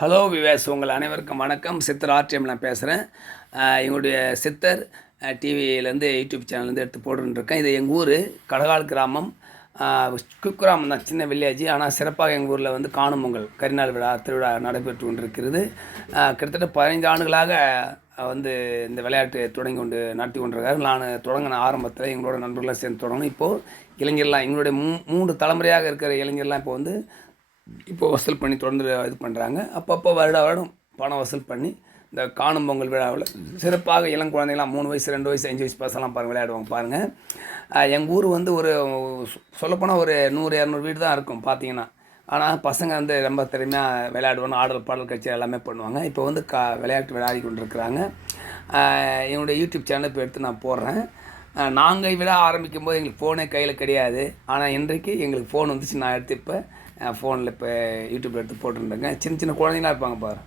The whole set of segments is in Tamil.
ஹலோ விவேஸ், உங்கள் அனைவருக்கும் வணக்கம். சித்தர் ஆர்டிஎம் நான் பேசுகிறேன். எங்களுடைய சித்தர் டிவியிலேருந்து யூடியூப் சேனல்லேருந்து எடுத்து போட்டுருக்கேன். இது எங்கள் ஊர் கடகால் கிராமம், குக்கிராமம் தான், சின்ன வில்லேஜ். ஆனால் சிறப்பாக எங்கள் ஊரில் வந்து காணும் பொங்கல் கரிநாள் விழா திருவிழா நடைபெற்று கொண்டிருக்கிறது. கிட்டத்தட்ட 15 ஆண்டுகளாக வந்து இந்த விளையாட்டு நடத்தி கொண்டிருக்காரு. நான் தொடங்கின ஆரம்பத்தில் எங்களோட நண்பர்களாக சேர்ந்து தொடங்கணும். இப்போது இளைஞர்லாம் எங்களுடைய 3 தலைமுறையாக இருக்கிற இளைஞர்லாம் இப்போ வசூல் பண்ணி தொடர்ந்து இது பண்ணுறாங்க. அப்பப்போ வருடம் பணம் வசூல் பண்ணி இந்த காணும் பொங்கல் விழாவில் சிறப்பாக இளங்குழந்தைங்களாம் 3 வயசு 2 வயசு 5 வயசு பசங்களாம் விளையாடுவாங்க பாருங்கள். எங்கள் ஊர் வந்து ஒரு சொல்லப்போனால் ஒரு 100-200 வீடு தான் இருக்கும் பார்த்தீங்கன்னா. ஆனால் பசங்க வந்து ரொம்ப திறமையாக விளையாடுவாங்க, ஆடல் பாடல் கட்சி எல்லாமே பண்ணுவாங்க. இப்போ வந்து விளையாட்டு விளையாடி கொண்டு இருக்கிறாங்க. என்னுடைய யூடியூப் சேனல் இப்போ எடுத்து நான் போடுறேன். நாங்கள் விழா ஆரம்பிக்கும் போது எங்களுக்கு ஃபோனே கையில் கிடையாது. ஆனால் இன்றைக்கு எங்களுக்கு ஃபோன் வந்துச்சு. நான் எடுத்து இப்போ ஃபோனில் இப்போ யூடியூப்பில் எடுத்து போட்டுருந்தேங்க. சின்ன சின்ன குழந்தைங்களாம் இருப்பாங்க பாரு,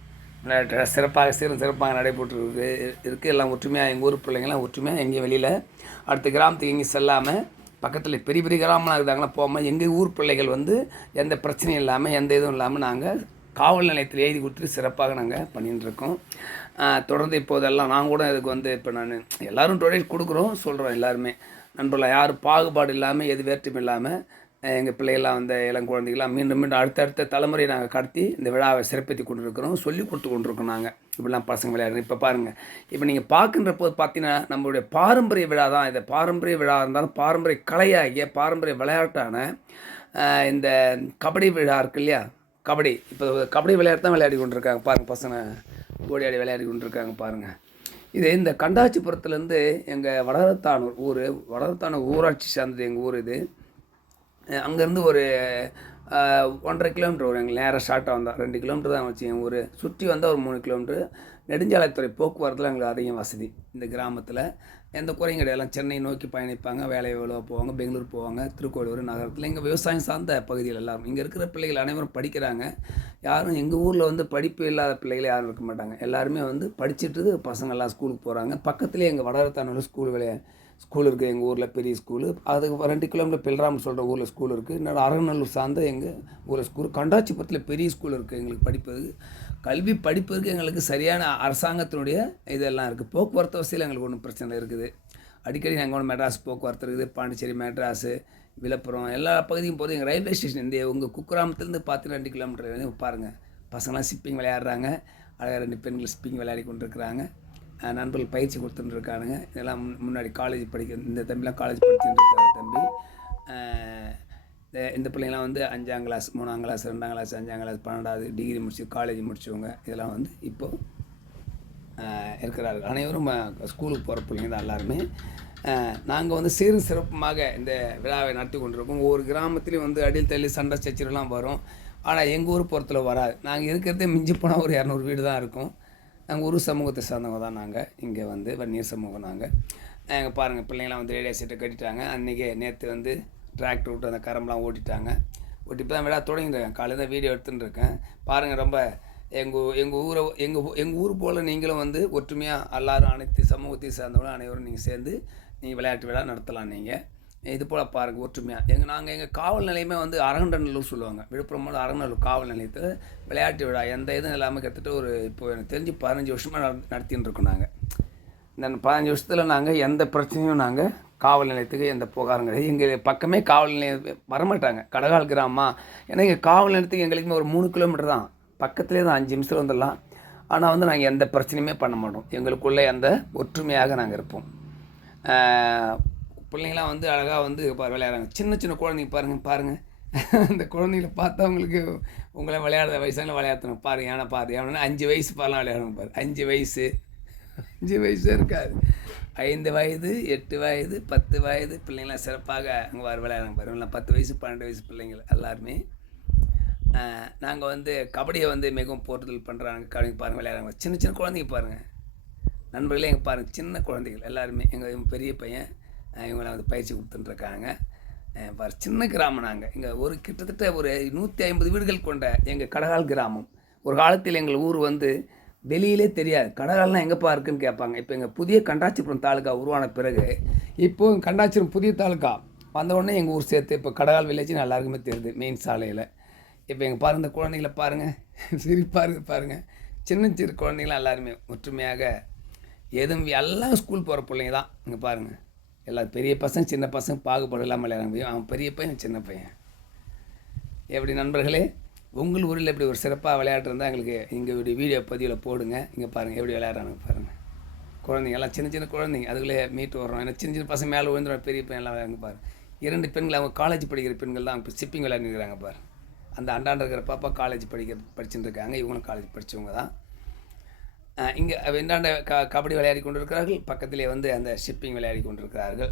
சிறப்பாக சிறப்பாக நடைபெற்று இருக்குது. எல்லாம் ஒற்றுமையாக எங்கள் ஊர் பிள்ளைங்களாம் ஒற்றுமையாக எங்கேயும் வெளியில் அடுத்த கிராமத்துக்கு எங்கேயும் செல்லாமல், பக்கத்தில் பெரிய பெரிய கிராமம்லாம் இருந்தாங்கன்னா போகாமல் எங்கள் ஊர் பிள்ளைகள் வந்து எந்த பிரச்சனையும் இல்லாமல் எந்த இதுவும் இல்லாமல் நாங்கள் காவல் நிலையத்தில் எழுதி கொடுத்துட்டு சிறப்பாக நாங்கள் பண்ணிகிட்டு இருக்கோம். தொடர்ந்து இப்போதெல்லாம் நான் கூட இதுக்கு வந்து இப்போ நான் எல்லோரும் டொனேட் கொடுக்குறோம் சொல்கிறோம். எல்லாருமே நண்பர்களாக யாரும் பாகுபாடு இல்லாமல் எது வேற்றுமை இல்லாமல் எங்கள் பிள்ளைகள்லாம் வந்து குழந்தைகள்லாம் மீண்டும் அடுத்தடுத்த தலைமுறையை நாங்கள் கடத்தி இந்த விழாவை சிறப்பித்து கொண்டிருக்கிறோம், சொல்லி கொடுத்து கொண்டிருக்கோம். நாங்கள் இப்படிலாம் பசங்க விளையாடுறோம். இப்போ பாருங்கள், இப்போ நீங்கள் பார்க்கின்ற போது பார்த்தீங்கன்னா நம்மளுடைய பாரம்பரிய விழா தான். இந்த பாரம்பரிய விழா இருந்தாலும் பாரம்பரிய கலையாகிய பாரம்பரிய விளையாட்டான இந்த கபடி விழா இருக்கு இல்லையா, கபடி. இப்போ கபடி விளையாட்டு தான் விளையாடி கொண்டிருக்காங்க பாருங்கள். பசங்க ஓடியாடி விளையாடி கொண்டிருக்காங்க பாருங்கள். இது இந்த கண்டாச்சிபுரத்துலேருந்து எங்கள் வடரத்தானூர் ஊராட்சி சார்ந்தது எங்கள் ஊர். இது அங்கேருந்து ஒரு 1.5 கிலோமீட்டர் வரும். எங்களுக்கு நேராக ஷார்ட்டாக வந்தால் 2 கிலோமீட்டர் தான் வச்சு எங்கள் ஊர். சுற்றி வந்தால் ஒரு 3 கிலோமீட்டர். நெடுஞ்சாலைத்துறை போக்குவரத்தில் எங்களுக்கு அதிகம் வசதி. இந்த கிராமத்தில் எந்த குறையும் கிடையாது. எல்லாம் சென்னை நோக்கி பயணிப்பாங்க, வேலை வேலை போவாங்க, பெங்களூர் போவாங்க, திருக்கோவிலூர் நகரத்தில். இங்கே விவசாயம் சார்ந்த பகுதிகள் எல்லாரும் இங்கே இருக்கிற பிள்ளைகள் அனைவரும் படிக்கிறாங்க. யாரும் எங்கள் ஊரில் வந்து படிப்பு இல்லாத பிள்ளைகள் யாரும் இருக்க மாட்டாங்க. எல்லாருமே வந்து படிச்சுட்டு பசங்கள்லாம் ஸ்கூலுக்கு போகிறாங்க. பக்கத்துலேயே எங்கள் வடரத்தானூர் ஸ்கூல் இருக்குது. எங்கள் ஊரில் பெரிய ஸ்கூலு. அதுக்கு 2 கிலோமீட்டர் பில்ராம் சொல்கிற ஊரில் ஸ்கூல் இருக்குது. இன்னொரு அரங்கநல்லூர் சார்ந்த எங்கள் ஊரில் ஸ்கூல். கண்டாச்சிபுரத்தில் பெரிய ஸ்கூல் இருக்குது. எங்களுக்கு படிப்பதற்கு எங்களுக்கு சரியான அரசாங்கத்தினுடைய இதெல்லாம் இருக்குது. போக்குவரத்து வசதியில் எங்களுக்கு ஒன்றும் பிரச்சனை இருக்குது. அடிக்கடி நாங்கள் ஒன்று மெட்ராஸ் போக்குவரத்து இருக்குது. பாண்டிச்சேரி, மெட்ராஸு, விழுப்புரம் எல்லா பகுதியும் போது எங்கள் ரயில்வே ஸ்டேஷன் இந்த உங்கள் குக்கிராமத்துலேருந்து பார்த்து 2 கிலோமீட்டர் பாருங்கள். பசங்களாம் ஷிப்பிங் விளையாடுறாங்க. அழகாக 2 பெண்கள் ஷிப்பிங் விளையாடி கொண்டு இருக்கிறாங்க. நண்பர்கள் பயிற்சி கொடுத்துட்டுருக்கானுங்க. இதெல்லாம் முன்னாடி காலேஜ் இந்த தம்பிலாம் காலேஜ் படிச்சுட்டு இருக்காரு தம்பி. இந்த பிள்ளைங்களாம் வந்து 5ஆம் கிளாஸ், 3ஆம் கிளாஸ், 2ஆம் கிளாஸ், 5ஆம் கிளாஸ், 12வது டிகிரி முடிச்சு காலேஜ் முடிச்சவங்க இதெல்லாம் வந்து இப்போது இருக்கிறார்கள். அனைவரும் ஸ்கூலுக்கு போகிற பிள்ளைங்க தான் எல்லாருமே. நாங்கள் வந்து சீரும் சிறப்புமாக இந்த விழாவை நடத்தி கொண்டிருக்கோம். ஒவ்வொரு கிராமத்துலேயும் வந்து அடில் தள்ளி சண்டை சச்சரவுலாம் வரும். ஆனால் எங்கள் ஊர் புறத்தில் வராது. நாங்கள் இருக்கிறதே மிஞ்சி போனால் ஒரு 200 வீடு தான் இருக்கும். நாங்கள் ஒரு சமூகத்தை சார்ந்தவங்க தான். நாங்கள் இங்கே வந்து வன்னியர் சமூகம். நாங்கள் பாருங்கள், பிள்ளைங்களாம் வந்து ரேடியோ செட்டை கட்டிட்டாங்க. அன்றைக்கி நேற்று வந்து டிராக்டர் விட்டு அந்த கரம்பெலாம் ஓட்டிட்டாங்க. இப்போ தான் விழா தொடங்கியிருக்கேன். காலையில் தான் வீடியோ எடுத்துகிட்டு இருக்கேன் பாருங்கள். ரொம்ப எங்கள் ஊர் போல் நீங்களும் வந்து ஒற்றுமையாக எல்லோரும் அனைத்து சமூகத்தை சார்ந்தவங்களும் அனைவரும் நீங்கள் சேர்ந்து நீங்கள் விளையாட்டு விழா நடத்தலாம். நீங்கள் இது போல் பாருங்கள் ஒற்றுமையாக. எங்கள் காவல் நிலையமே வந்து அரங்கநல்லூர் சொல்லுவாங்க. விழுப்புரம் அரங்கநல்லூர் காவல் நிலையத்தில் விளையாட்டு விழா எந்த இதுவும் இல்லாமல் கிட்டத்தட்ட இப்போ எனக்கு தெரிஞ்சு 15 வருஷமாக நடத்தின்னு இருக்கோம். நாங்கள் இந்த 15 வருஷத்தில் நாங்கள் எந்த பிரச்சனையும் நாங்கள் காவல் நிலையத்துக்கு எந்த புகாரும் கிடையாது. எங்கள் பக்கமே காவல் நிலையம் வரமாட்டாங்க. கடகால் கிராமம். ஏன்னா எங்கள் காவல் நிலையத்துக்கு எங்களுக்குமே ஒரு 3 கிலோமீட்டர் தான். பக்கத்துலேயே தான் 5 நிமிஷத்தில் வந்துடலாம். ஆனால் வந்து நாங்கள் எந்த பிரச்சனையுமே பண்ண மாட்டோம். எங்களுக்குள்ளே அந்த ஒற்றுமையாக நாங்கள் இருப்போம். பிள்ளைங்களாம் வந்து அழகாக வந்து விளையாடுறாங்க. சின்ன சின்ன குழந்தைங்க பாருங்கள். அந்த குழந்தைங்கள பார்த்தா உங்களை விளையாடுற வயசாக விளையாடணும் பாருங்கள். ஏன்னா 5 வயசு பாருலாம் விளையாடணும் பாரு. 5 வயசு இருக்காது. 5 வயது, 8 வயது, 10 வயது பிள்ளைங்களாம் சிறப்பாக அங்கே விளையாடுறாங்க பாருங்கள். இல்லை 10 வயசு 12 வயசு பிள்ளைங்கள் எல்லாருமே. நாங்கள் வந்து கபடியை வந்து மிகவும் போற்றுதல் பண்ணுறாங்க. கபடி பாருங்கள் விளையாடுறாங்க. சின்ன சின்ன குழந்தைங்க பாருங்கள். நண்பர்களே எங்கள் பாருங்கள், சின்ன குழந்தைகள் எல்லாருமே. எங்கள் பெரிய பையன் இவங்களாம் வந்து பயிற்சி கொடுத்துட்டுருக்காங்க. சின்ன கிராமம். நாங்கள் இங்கே கிட்டத்தட்ட ஒரு 150 வீடுகள் கொண்ட எங்கள் கடகால் கிராமம். ஒரு காலத்தில் எங்கள் ஊர் வந்து வெளியிலே தெரியாது. கடகால்லாம் எங்கேப்பா இருக்குன்னு கேட்பாங்க. இப்போ எங்கள் புதிய கண்டாச்சிபுரம் தாலுக்கா உருவான பிறகு இப்போது கண்டாச்சிபுரம் புதிய தாலுக்கா வந்தவுடனே எங்கள் ஊர் சேர்த்து இப்போ கடகால் வில்லேஜ்னு எல்லாருக்குமே தெரியுது மெயின் சாலையில். இப்போ எங்கள் பாருங்கள், இந்த குழந்தைங்கள பாருங்கள், சிரிப்பாக இருக்குது பாருங்கள். சின்ன சிறு குழந்தைங்களாம் எல்லாருமே ஒற்றுமையாக எதுவும் எல்லாம் ஸ்கூல் போகிற பிள்ளைங்க தான். இங்கே பாருங்கள், எல்லாம் பெரிய பசங்க சின்ன பசங்க பாகுபாடு இல்லாமல் விளையாடுறாங்க. அவன் பெரிய பையன் சின்ன பையன். எப்படி நண்பர்களே, உங்கள் ஊரில் எப்படி ஒரு சிறப்பாக விளையாட்டு இருந்தால் எங்களுக்கு எங்களுடைய வீடியோ பதிவில் போடுங்க. இங்கே பாருங்கள் எப்படி விளையாடுறாங்க பாருங்கள். குழந்தைங்க எல்லாம் சின்ன சின்ன குழந்தைங்க, அதுக்குள்ளே மீட்டு வர்றோம். ஏன்னா சின்ன சின்ன பசங்க மேலே விழுந்துடும், பெரிய பையன் எல்லாம் அங்கே பாரு. 2 பெண்கள் அவங்க காலேஜ் படிக்கிற பெண்கள் தான் இப்போ ஷிப்பிங் விளையாண்டுருக்கிறாங்க பாரு. அந்த அண்டாண்டு இருக்கிற பாப்பா காலேஜ் படிச்சுட்டு இருக்காங்க. இவங்களும் காலேஜ் படித்தவங்க தான். இங்கே இந்தாண்ட கபடி விளையாடி கொண்டு இருக்கிறார்கள், பக்கத்திலே வந்து அந்த ஷிப்பிங் விளையாடி கொண்டு இருக்கிறார்கள்.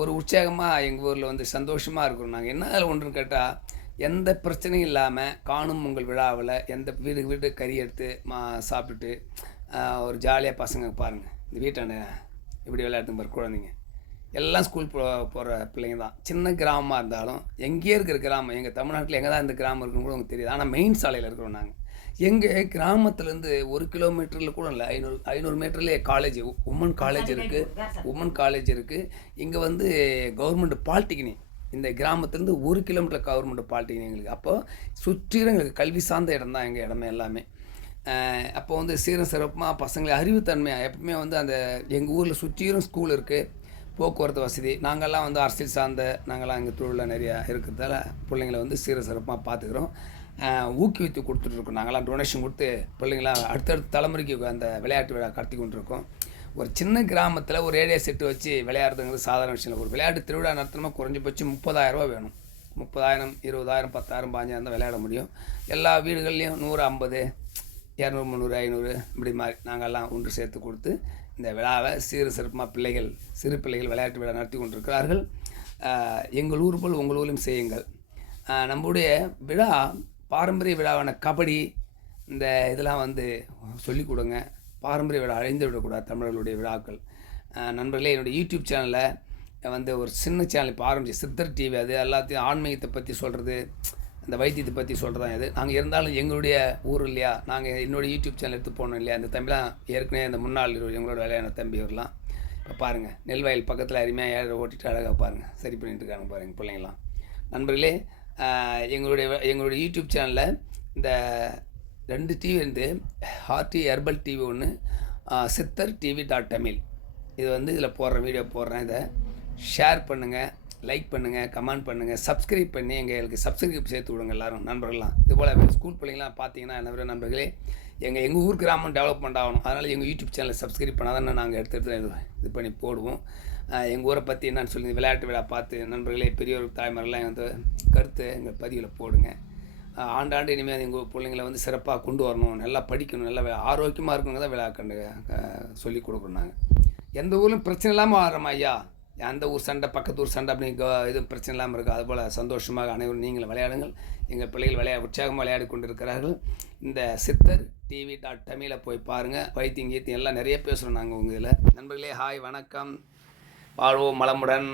ஒரு உற்சாகமாக எங்கள் ஊரில் வந்து சந்தோஷமாக இருக்கிறோம். நாங்கள் என்ன ஒன்றுன்னு கேட்டால், எந்த பிரச்சனையும் இல்லாமல் காணும் உங்கள் விழாவில் எந்த வீடு கறி எடுத்து சாப்பிட்டுட்டு ஒரு ஜாலியாக பசங்க பாருங்கள். இந்த வீட்டாண்ட இப்படி விளையாட்டு பாரு குழந்தைங்க எல்லாம் ஸ்கூல் போகிற பிள்ளைங்க தான். சின்ன கிராமமாக இருந்தாலும் எங்கேயே இருக்கிற கிராமம், எங்கள் தமிழ்நாட்டில் எங்கே தான் இந்த கிராமம் இருக்குன்னு கூட உங்களுக்கு தெரியுது. ஆனால் மெயின் சாலையில் இருக்கிறோம் நாங்கள். எங்கள் கிராமத்துலேருந்து 1 கிலோமீட்டரில் கூட இல்லை, 500 மீட்டர்லேயே காலேஜ், உமன் காலேஜ் இருக்குது. இங்கே வந்து கவர்மெண்ட் பாலிடெக்னிக், இந்த கிராமத்துலேருந்து 1 கிலோமீட்டர் கவர்மெண்ட் பாலிடெக்னிக் எங்களுக்கு. அப்போது சுற்றிலும் எங்களுக்கு கல்வி சார்ந்த இடம் தான் எங்கள் இடமே எல்லாமே. அப்போ வந்து சீரம் சிறப்பாக பசங்களை அறிவுத்தன்மையாக எப்பவுமே வந்து அந்த எங்கள் ஊரில் சுற்றிலும் ஸ்கூல் இருக்குது, போக்குவரத்து வசதி. நாங்கள்லாம் வந்து அரசியல் சார்ந்த நாங்கள்லாம் எங்கள் தொழிலில் நிறையா இருக்கிறதால பிள்ளைங்களை வந்து சீர சிறப்பாக பார்த்துக்கிறோம், ஊக்குவித்து கொடுத்துட்ருக்கோம். நாங்கள்லாம் டொனேஷன் கொடுத்து பிள்ளைங்களாம் அடுத்தடுத்த தலைமுறைக்கு அந்த விளையாட்டு விழா கடத்தி கொண்டிருக்கோம். ஒரு சின்ன கிராமத்தில் ஒரு ரேடியோ செட்டு வச்சு விளையாடுறதுங்கிறது சாதாரண விஷயம் இல்லை. ஒரு விளையாட்டு திருவிழா நடத்தணுமா குறைஞ்சபட்சம் 30,000 வேணும். 30,000, 20,000, 10,000, 15,000 தான் விளையாட முடியும். எல்லா வீடுகள்லேயும் 100, 50, 200, 300, 500 இப்படி மாதிரி நாங்கள்லாம் ஒன்று சேர்த்து கொடுத்து இந்த விழாவை சிறப்பாக சிறு பிள்ளைகள் விளையாட்டு விழா நடத்தி கொண்டிருக்கிறார்கள். எங்கள் ஊர் போல் உங்கள் ஊரிலும் செய்யுங்கள். நம்முடைய விழா பாரம்பரிய விழாவான கபடி இந்த இதெல்லாம் வந்து சொல்லிக் கொடுங்க. பாரம்பரிய விழா அழிந்து விடக்கூடாது தமிழர்களுடைய விழாக்கள். நண்பர்களே, என்னுடைய யூடியூப் சேனலில் வந்து ஒரு சின்ன சேனல் இப்போ ஆரம்பிச்சு சித்தர் டிவி, அது எல்லாத்தையும் ஆன்மீகத்தை பற்றி சொல்கிறது, அந்த வைத்தியத்தை பற்றி சொல்கிறது தான் இது. நாங்கள் இருந்தாலும் எங்களுடைய ஊர் இல்லையா, நாங்கள் என்னோடய யூடியூப் சேனல் எடுத்து போனோம் இல்லையா. அந்த தம்பிலாம் ஏற்கனவே அந்த முன்னாள் எங்களோட வேலையான தம்பி வரலாம். இப்போ பாருங்கள், நெல்வயல் பக்கத்தில் அருமையாக ஏழை ஓட்டிட்டு அழகாக பாருங்கள் சரி பண்ணிட்டு இருக்காங்க பாருங்கள் பிள்ளைங்களாம். நண்பர்களே, எங்களுடைய யூடியூப் சேனலில் இந்த 2 டிவி வந்து ஹார்டி ஹெர்பல் டிவி ஒன்று, சித்தர் TV.தமிழ். இது வந்து இதில் வீடியோ போடுறேன். இதை ஷேர் பண்ணுங்கள், லைக் பண்ணுங்கள், கமெண்ட் பண்ணுங்கள், சப்ஸ்கிரைப் பண்ணி எங்களுக்கு சப்ஸ்கிரைப் சேர்த்து விடுங்க எல்லோரும் நண்பர்கள்லாம். இதுபோல் ஸ்கூல் பிள்ளைங்களாம் பார்த்தீங்கன்னா என்ன நண்பர்களே, எங்கள் ஊர் கிராமம் டெவலப்மெண்ட் ஆகணும். அதனால் எங்கள் யூடியூப் சேனலை சப்ஸ்கிரைப் பண்ணால் தான் நாங்கள் எடுத்து இது பண்ணி போடுவோம். எங்கள் ஊரை பற்றி என்னன்னு சொல்லி விளையாட்டு விழா பார்த்து நண்பர்களே, பெரியோர் தாய்மாரெலாம் வந்து கருத்து எங்கள் பதிவில் போடுங்க. ஆண்டாண்டு இனிமேல் எங்கள் பிள்ளைங்களை வந்து சிறப்பாக கொண்டு வரணும், நல்லா படிக்கணும், நல்லா ஆரோக்கியமாக இருக்கணுங்க தான் விழா சொல்லிக் கொடுக்குறோம். நாங்கள் எந்த ஊர்லையும் பிரச்சனை இல்லாமல் ஆடுறோம் ஐயா. அந்த ஊர் சண்டை, பக்கத்து ஊர் சண்டை அப்படி எதுவும் பிரச்சனை இல்லாமல் இருக்குது. அதுபோல் சந்தோஷமாக அனைவரும் நீங்கள் விளையாடுங்கள். எங்கள் பிள்ளைகள் உற்சாகமாக விளையாடி கொண்டிருக்கிறார்கள். இந்த சித்தர் TV.தமிழில் போய் பாருங்கள். வைத்தியம் கீத்தியம் எல்லாம் நிறைய பேசுகிறோம் நாங்கள் உங்கள் இதில். நண்பர்களே, ஹாய், வணக்கம், வாழ்வோம் மலமுடன்.